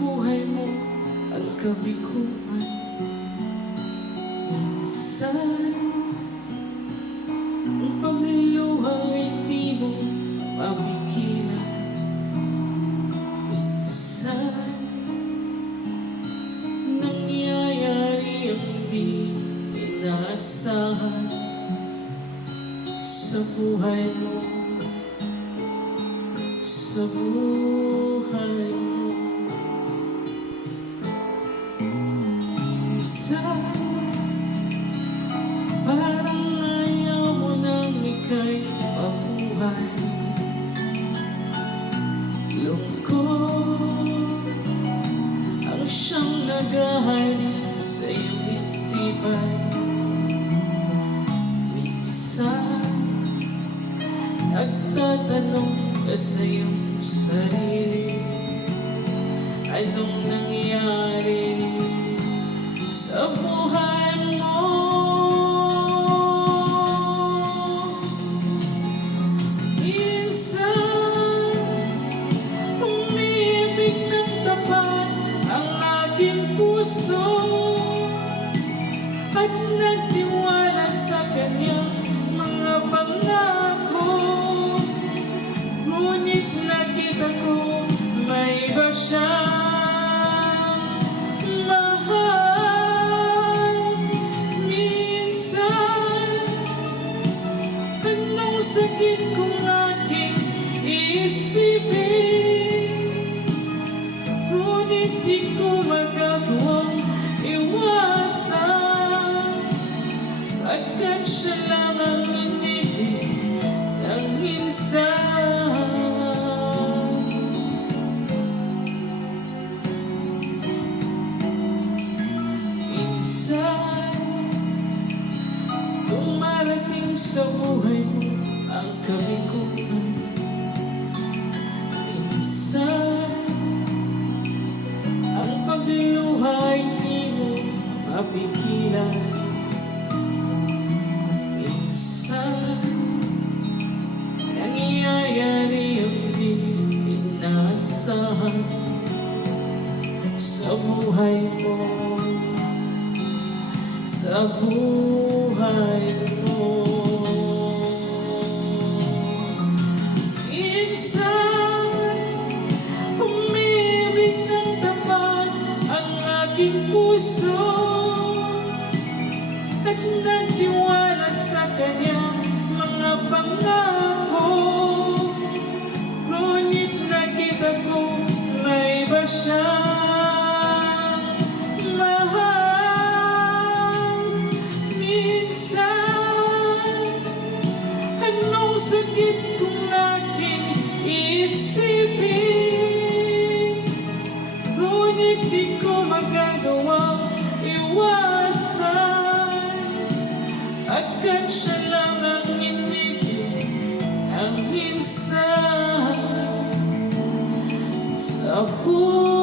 buhay mo ang kabiguan. Minsan ang pagluluha ay di mo mapigilan. Minsan nangyayari ang di inaasahan sa buhay mo, sa buhay mo. Minsan parang ayaw mo nang ika'y mabuhay. Lungkot ang siyang nagahari sa iyong isipan. Minsan nagtatanong ka sa iyong sarili, anong nangyari sa buhay mo? Minsan umibig ng tapat ang aking puso at nagtiwala sa kanyang mga pangako. Ngunit nakita ko may iba siyang mahal. Minsan anong sakit kung aking iisipin, ngunit di ko magagawang iwasan, pagkat siya lang ang inibig ng minsan. Minsan dumarating sa buhay mo ang kabiguan. Minsan ang pagluluha ay di mo mapigilan. Minsan nangyayari ang di inaasahan sa buhay mo, sa buhay mo. Minsan umibig ng tapat ang aking puso at nagtiwala sa kanyang mga pangako. Ngunit nakita ko may iba siyang mahal. Minsan anong sakit kung aking iisipin, ngunit di ko magagawang iwasan, agad siya lang ang inibig ang minsan sa buhay.